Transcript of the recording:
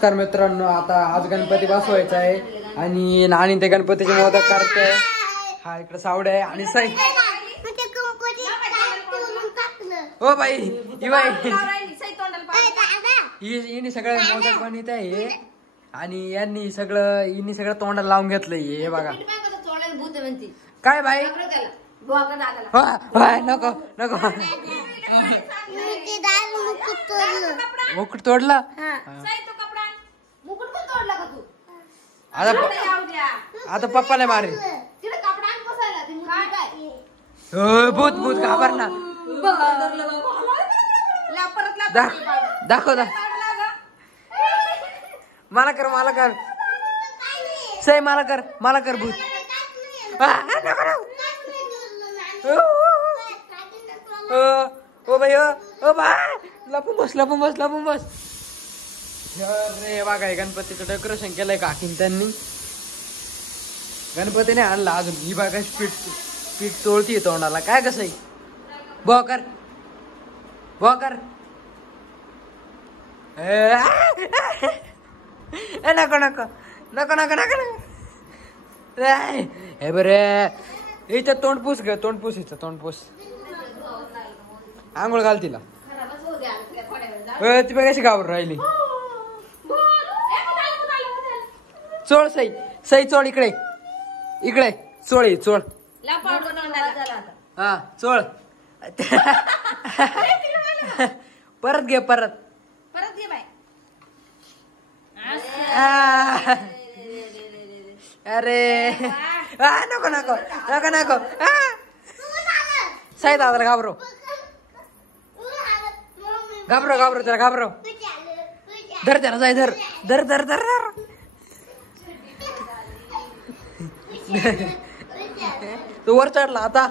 नमस्कार मित्रांनो, आता आज गणपती बसवायचा आहे आणि ते गणपतीचे मोदक करते. हा इकडे सावडे आहे आणि साई. हो बाई ही बाई हिने सगळं मोदक बनवत आहे आणि यांनी सगळं तोंडाला लावून घेतलंय. हे बघा काय बाई. नको नको मुकुट तोडला. आता पप्पाला मारे. भूत भूत घाबर ना. दाखव दा मला कर सई मला कर भूत. ओ भाई ओ बाय लपून बस. अरे बघा गणपतीचं डेकोरेशन केलंय काकीन त्यांनी. गणपतीने आणला अजून. ही बघा पीठ तोडती तोंडाला. काय कसं आहे बॉकर नको हे बरे. इथं तोंडपूस इथं तोंडपूस. आंघोळ घाल तिला. ती कशी घाबरून राहिली. चोळ सई चोळ इकडे चोळ हा चोळ. परत घे बाय. अरे नको साई दादाला घाबरो त्याला घाबरो. धर त्याला जाय धर तो वर चढला आता.